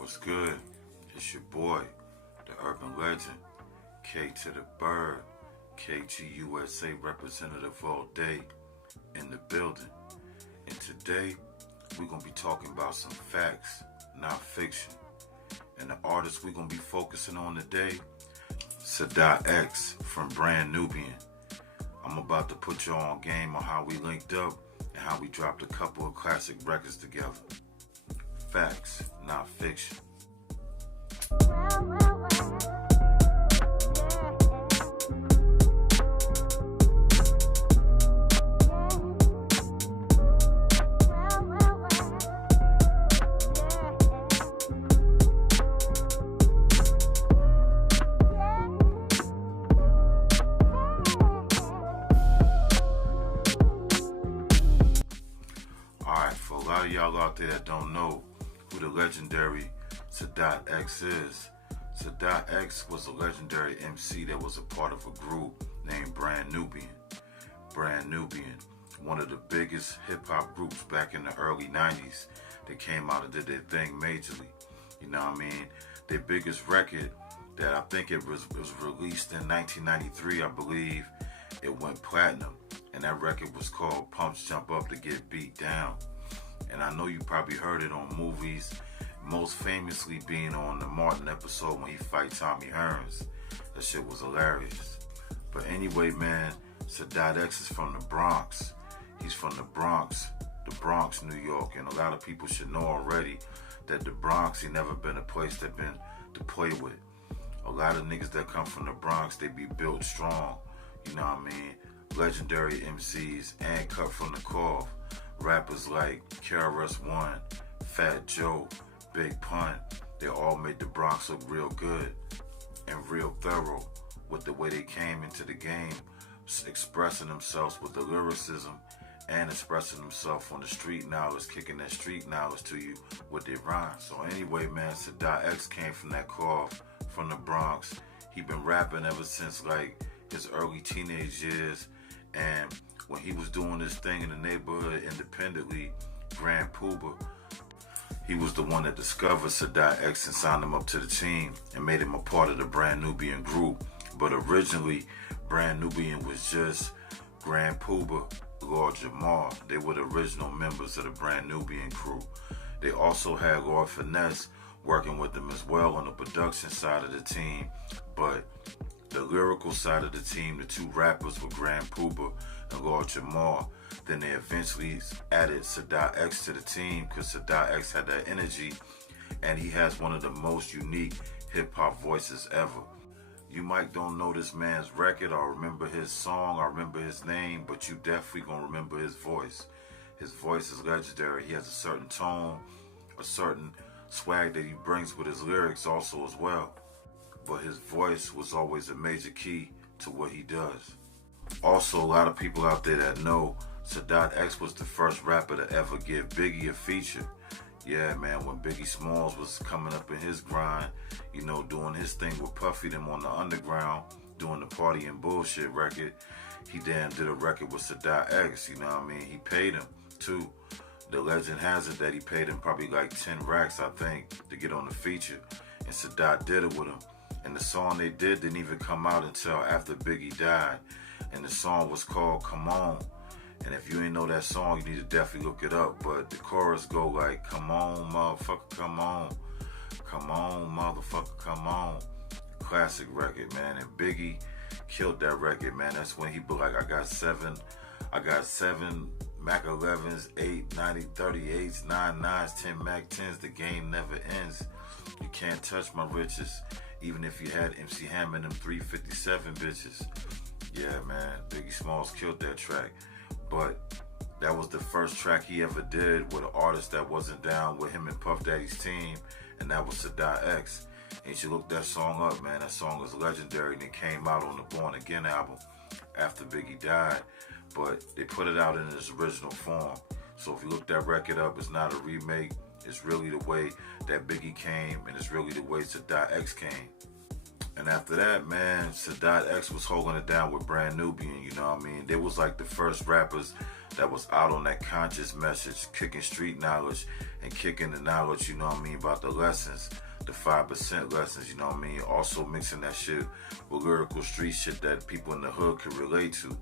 What's good? It's your boy, the urban legend, K to the Bird, KGUSA representative all day in the building. And today, we're going to be talking about some facts, not fiction. And the artist we're going to be focusing on today, Sadat X from brand Nubian. I'm about to put y'all on game on how we linked up and how we dropped a couple of classic records together. Facts, not fiction. Alright, for a lot of y'all out there that don't know who the legendary Sadat X is, Sadat X was a legendary MC that was a part of a group named Brand Nubian. Brand Nubian, one of the biggest hip-hop groups back in the early 90s that came out and did their thing majorly. You know what I mean? Their biggest record that I think it was released in 1993, I believe, it went platinum. And that record was called Pumps Jump Up to Get Beat Down. And I know you probably heard it on movies, most famously being on the Martin episode when he fight Tommy Hearns. That shit was hilarious. But anyway, man, Sadat X is from the Bronx. He's from the Bronx, New York. And a lot of people should know already that the Bronx ain't never been a place that been to play with. A lot of niggas that come from the Bronx, they be built strong. You know what I mean? Legendary MCs and cut from the cloth. Rappers like KRS-One, Fat Joe, Big Pun, they all made the Bronx look real good and real thorough with the way they came into the game, expressing themselves with the lyricism and expressing themselves on the street knowledge, kicking that street knowledge to you with their rhymes. So anyway, man, Sadat X came from that cloth, from the Bronx. He been rapping ever since like his early teenage years, and when he was doing this thing in the neighborhood independently, Grand Pooba, he was the one that discovered Sadat X and signed him up to the team and made him a part of the Brand Nubian group. But originally, Brand Nubian was just Grand Pooba, Lord Jamar. They were the original members of the Brand Nubian crew. They also had Lord Finesse working with them as well on the production side of the team. But the lyrical side of the team, the two rappers were Grand Pooba and Lord Jamar. Then they eventually added Sadat X to the team because Sadat X had that energy and he has one of the most unique hip-hop voices ever. You might don't know this man's record or remember his song or remember his name, but you definitely gonna remember his voice. His voice is legendary. He has a certain tone, a certain swag that he brings with his lyrics also as well. But his voice was always a major key to what he does. Also, a lot of people out there that know Sadat X was the first rapper to ever give Biggie a feature. Yeah, man, when Biggie Smalls was coming up in his grind, you know, doing his thing with Puffy them on the underground, doing the Party and Bullshit record, he then did a record with Sadat X, you know what I mean? He paid him, too. The legend has it that he paid him probably like 10 racks, I think, to get on the feature. And Sadat did it with him. And the song they did didn't even come out until after Biggie died. And the song was called Come On. And if you ain't know that song, you need to definitely look it up. But the chorus go like, come on, motherfucker, come on. Come on, motherfucker, come on. Classic record, man. And Biggie killed that record, man. That's when he be like, I got seven Mac 11s, 8 90 38s, 9 9s, 10 Mac 10s. The game never ends. You can't touch my riches. Even if you had MC Hammer and them 357 bitches. Yeah, man, Biggie Smalls killed that track. But that was the first track he ever did with an artist that wasn't down with him and Puff Daddy's team, and that was Sadat X. And you should look that song up, man. That song is legendary, and it came out on the Born Again album after Biggie died. But they put it out in its original form. So if you look that record up, it's not a remake. It's really the way that Biggie came, and it's really the way Sadat X came. And after that, man, Sadat X was holding it down with Brand Nubian, you know what I mean? They was like the first rappers that was out on that conscious message, kicking street knowledge and kicking the knowledge, you know what I mean, about the lessons, the 5% lessons, you know what I mean, also mixing that shit with lyrical street shit that people in the hood could relate to,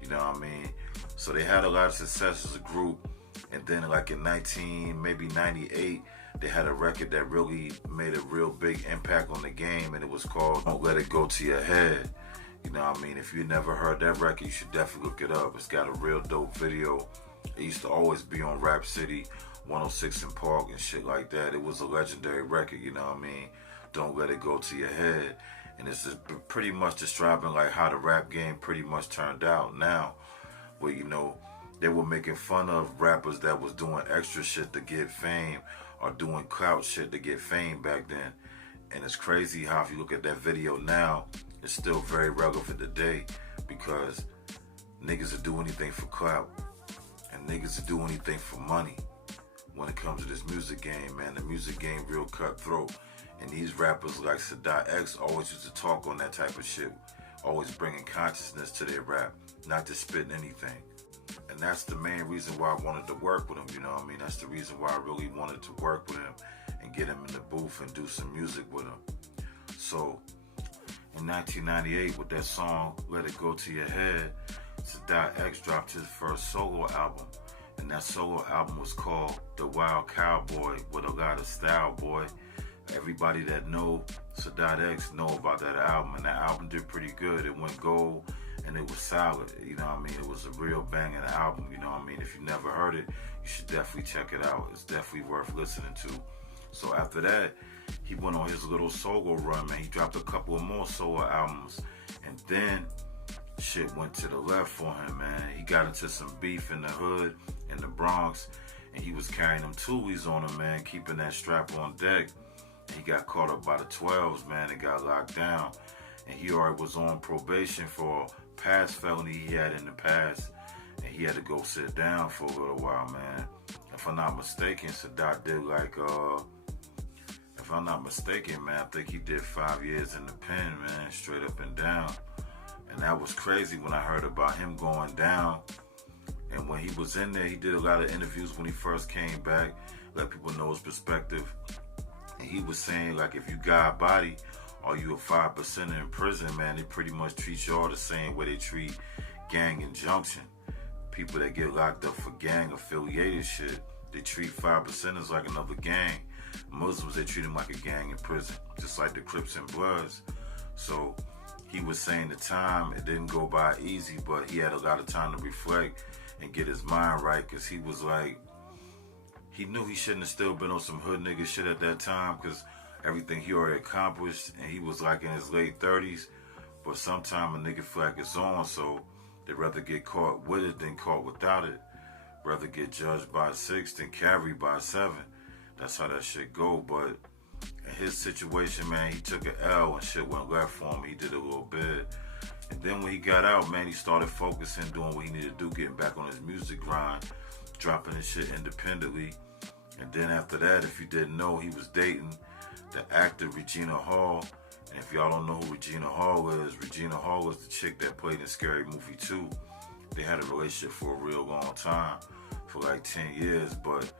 you know what I mean. So they had a lot of success as a group, and then like in 98, they had a record that really made a real big impact on the game, and it was called Don't Let It Go to Your Head. You know what I mean? If you never heard that record, you should definitely look it up. It's got a real dope video. It used to always be on Rap City, 106 in Park and shit like that. It was a legendary record, you know what I mean? Don't Let It Go to Your Head. And it's just pretty much describing like how the rap game pretty much turned out now. Where, you know, they were making fun of rappers that was doing extra shit to get fame or doing clout shit to get fame back then. And it's crazy how if you look at that video now, it's still very relevant today, because niggas will do anything for clout and niggas will do anything for money when it comes to this music game, man. The music game real cutthroat. And these rappers like Sadat X always used to talk on that type of shit, always bringing consciousness to their rap, not just spitting anything. And that's the main reason why I wanted to work with him, you know what I mean? That's the reason why I really wanted to work with him and get him in the booth and do some music with him. So in 1998, with that song, Let It Go to Your Head, Sadat X dropped his first solo album. And that solo album was called The Wild Cowboy, with a lot of style, boy. Everybody that know Sadat X know about that album, and that album did pretty good. It went gold, and it was solid, you know what I mean? It was a real banging album, you know what I mean? If you never heard it, you should definitely check it out. It's definitely worth listening to. So after that, he went on his little solo run, man. He dropped a couple of more solo albums, and then shit went to the left for him, man. He got into some beef in the hood, in the Bronx, and he was carrying them Tuies on him, man, keeping that strap on deck. And he got caught up by the 12s, man, and got locked down. And he already was on probation for a past felony he had in the past, and he had to go sit down for a little while, man. If I'm not mistaken, Sadat did like, if I'm not mistaken, man, I think he did 5 years in the pen, man, straight up and down. And that was crazy when I heard about him going down. And when he was in there, he did a lot of interviews when he first came back, let people know his perspective. And he was saying, like, if you got a body or you a 5% in prison, man, they pretty much treat you all the same way they treat gang injunction. People that get locked up for gang affiliated shit, they treat 5%ers like another gang. Muslims, they treat them like a gang in prison, just like the Crips and Bloods. So he was saying the time, it didn't go by easy, but he had a lot of time to reflect and get his mind right, because he was like, he knew he shouldn't have still been on some hood nigga shit at that time, because everything he already accomplished, and he was like in his late 30s, but sometime a nigga feel like it's on, so they'd rather get caught with it than caught without it. Rather get judged by 6 than carried by 7. That's how that shit go. But in his situation, man, he took an L and shit went left for him. He did a little bit. And then when he got out, man, he started focusing, doing what he needed to do, getting back on his music grind, dropping his shit independently. And then after that, if you didn't know, he was dating the actor Regina Hall. And if y'all don't know who Regina Hall is the chick that played in Scary Movie 2. They had a relationship for a real long time, for like 10 years. But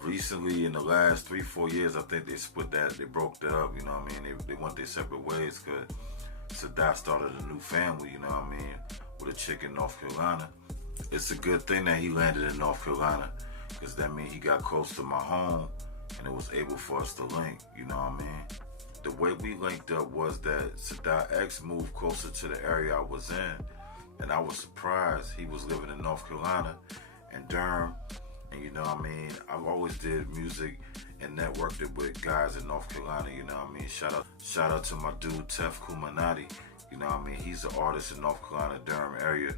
recently, in the last 3-4 years, I think they split that, they broke that up, you know what I mean? They went their separate ways, because Sadat started a new family, you know what I mean, with a chick in North Carolina. It's a good thing that he landed in North Carolina, because that means he got close to my home, and it was able for us to link, you know what I mean? The way we linked up was that Sadat X moved closer to the area I was in, and I was surprised. He was living in North Carolina, in Durham, and you know what I mean, I've always did music and networked it with guys in North Carolina, you know what I mean? Shout out to my dude, Tef Kumanati, you know what I mean? He's an artist in North Carolina, Durham area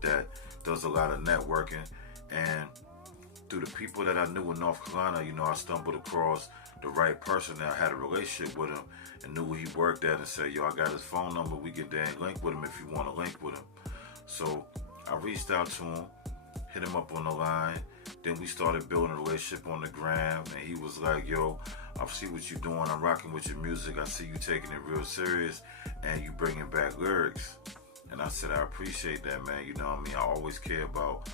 that does a lot of networking, and through the people that I knew in North Carolina, you know, I stumbled across the right person that I had a relationship with him and knew where he worked at, and said, yo, I got his phone number, we can then link with him if you want to link with him. So I reached out to him, hit him up on the line. Then we started building a relationship on the gram, and he was like, yo, I see what you're doing. I'm rocking with your music. I see you taking it real serious, and you bringing back lyrics. And I said, I appreciate that, man. You know what I mean? I always care about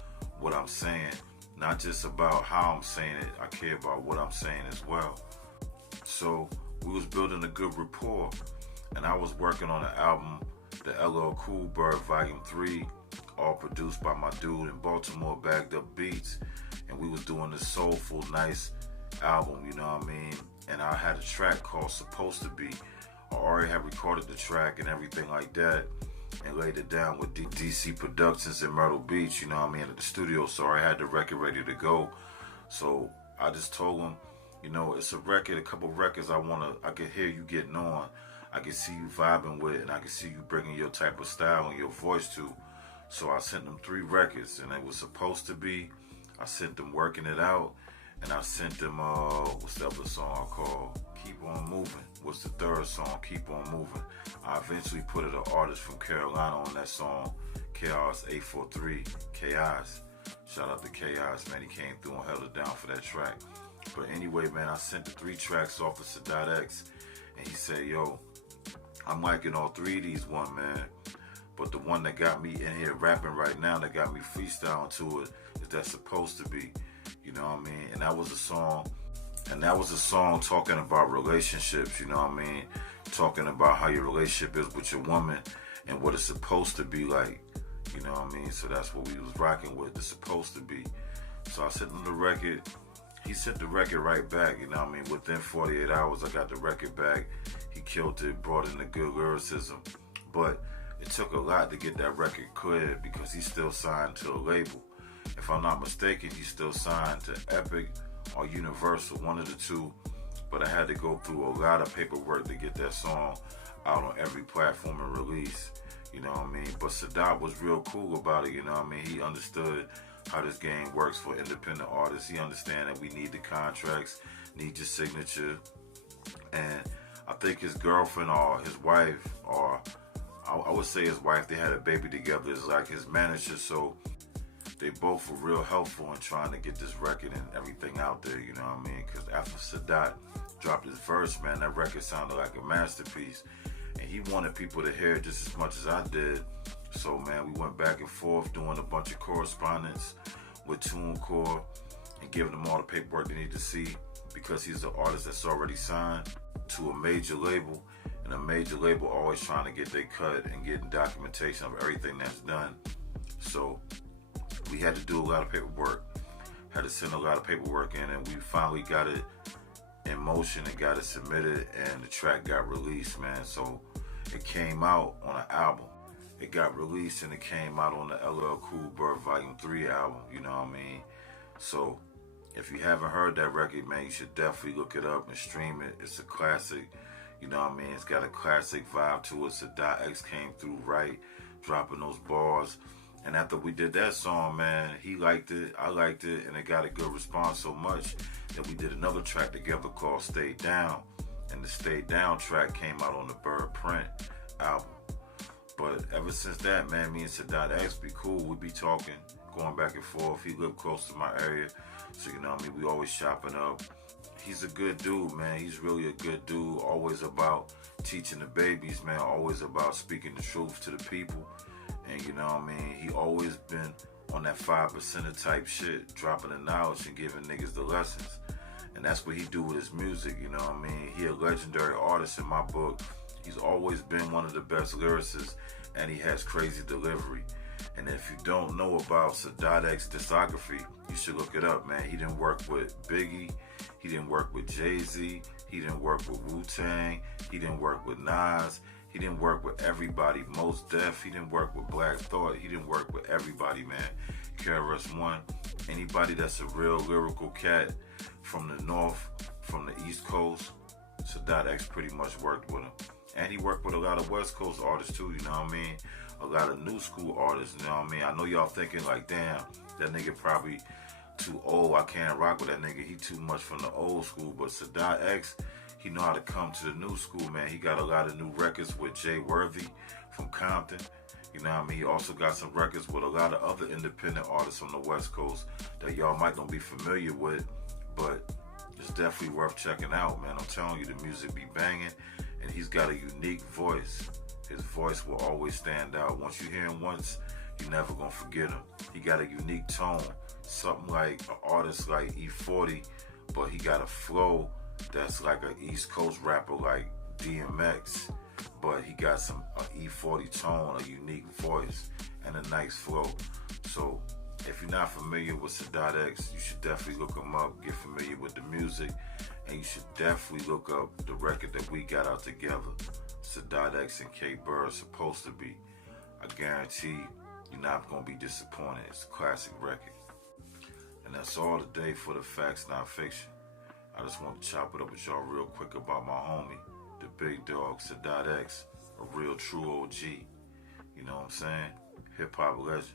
what I'm saying. Not just about how I'm saying it, I care about what I'm saying as well. So we was building a good rapport, and I was working on an album, the LL Cool Bird Volume 3, all produced by my dude in Baltimore, Bagged Up Beats, and we was doing this soulful, nice album, you know what I mean? And I had a track called Supposed to Be. I already had recorded the track and everything like that, and laid it down with DC Productions in Myrtle Beach, you know what I mean, at the studio, so I had the record ready to go. So I just told him, you know, it's a record, a couple records I can hear you getting on, I can see you vibing with, and I can see you bringing your type of style and your voice to. So I sent them 3 records, and it was Supposed to Be, I sent them Working It Out, and I sent them, what's the other song called? Keep On Moving. What's the third song? Keep On Moving. I eventually put an artist from Carolina on that song, Chaos 843, Chaos. Shout out to Chaos, man. He came through and held it down for that track. But anyway, man, I sent the 3 tracks off of Sadat X, and he said, yo, I'm liking all 3 of these one, man. But the one that got me in here rapping right now, that got me freestyling to it, is that Supposed to Be. You know what I mean? And that was a song talking about relationships, you know what I mean? Talking about how your relationship is with your woman and what it's supposed to be like, you know what I mean? So that's what we was rocking with, it's Supposed to Be. So I sent him the record, he sent the record right back, you know what I mean? Within 48 hours, I got the record back. He killed it, brought in the good lyricism. But it took a lot to get that record cleared because he's still signed to a label. If I'm not mistaken, he's still signed to Epic or Universal, one of the two. But I had to go through a lot of paperwork to get that song out on every platform and release, you know what I mean? But Sadat was real cool about it, you know what I mean? He understood how this game works for independent artists. He understand that we need the contracts, need your signature. And I think his girlfriend or his wife, or I would say his wife, they had a baby together, is like his manager, so they both were real helpful in trying to get this record and everything out there, you know what I mean? Because after Sadat dropped his verse, man, that record sounded like a masterpiece. And he wanted people to hear it just as much as I did. So, man, we went back and forth doing a bunch of correspondence with TuneCore and giving them all the paperwork they need to see, because he's an artist that's already signed to a major label. And a major label always trying to get their cut and getting documentation of everything that's done. So we had to do a lot of paperwork, had to send a lot of paperwork in, and we finally got it in motion and got it submitted, and the track got released, man. So it came out on an album. It got released and it came out on the LL Cool Bird Volume 3 album, you know what I mean? So if you haven't heard that record, man, you should definitely look it up and stream it. It's a classic, you know what I mean? It's got a classic vibe to it. Sadat X came through right, dropping those bars. And after we did that song, man, he liked it, I liked it, and it got a good response so much that we did another track together called Stay Down. And the Stay Down track came out on the Bird Print album. But ever since that, man, me and Sadat X be cool. We be talking, going back and forth. He lived close to my area, so you know what I mean? We always shopping up. He's a good dude, man. He's really a good dude. Always about teaching the babies, man. Always about speaking the truth to the people. And you know what I mean? He always been on that 5%er type shit, dropping the knowledge and giving niggas the lessons. And that's what he do with his music, you know what I mean? He a legendary artist in my book. He's always been one of the best lyricists, and he has crazy delivery. And if you don't know about Sadat X discography, you should look it up, man. He didn't work with Biggie. He didn't work with Jay-Z. He didn't work with Wu-Tang. He didn't work with Nas. He didn't work with everybody. Mos Def. He didn't work with Black Thought. He didn't work with everybody, man. KRS-One. Anybody that's a real lyrical cat from the North, from the East Coast, Sadat X pretty much worked with him. And he worked with a lot of West Coast artists too, you know what I mean? A lot of new school artists, you know what I mean? I know y'all thinking like, damn, that nigga probably too old. I can't rock with that nigga. He too much from the old school. But Sadat X, he know how to come to the new school, man. He got a lot of new records with Jay Worthy from Compton. You know what I mean? He also got some records with a lot of other independent artists on the West Coast that y'all might not be familiar with, but it's definitely worth checking out, man. I'm telling you, the music be banging, and he's got a unique voice. His voice will always stand out. Once you hear him once, you're never gonna forget him. He got a unique tone, something like an artist like E40, but he got a flow that's like an East Coast rapper like DMX, but he got some E40 tone, a unique voice, and a nice flow. So if you're not familiar with Sadat X, you should definitely look him up, get familiar with the music, and you should definitely look up the record that we got out together, Sadat X and K Burr, Supposed to Be. I guarantee you're not going to be disappointed. It's a classic record. And that's all today for the Facts Not Fiction. I just want to chop it up with y'all real quick about my homie, the big dog, Sadat X, a real true OG. You know what I'm saying? Hip-hop legend.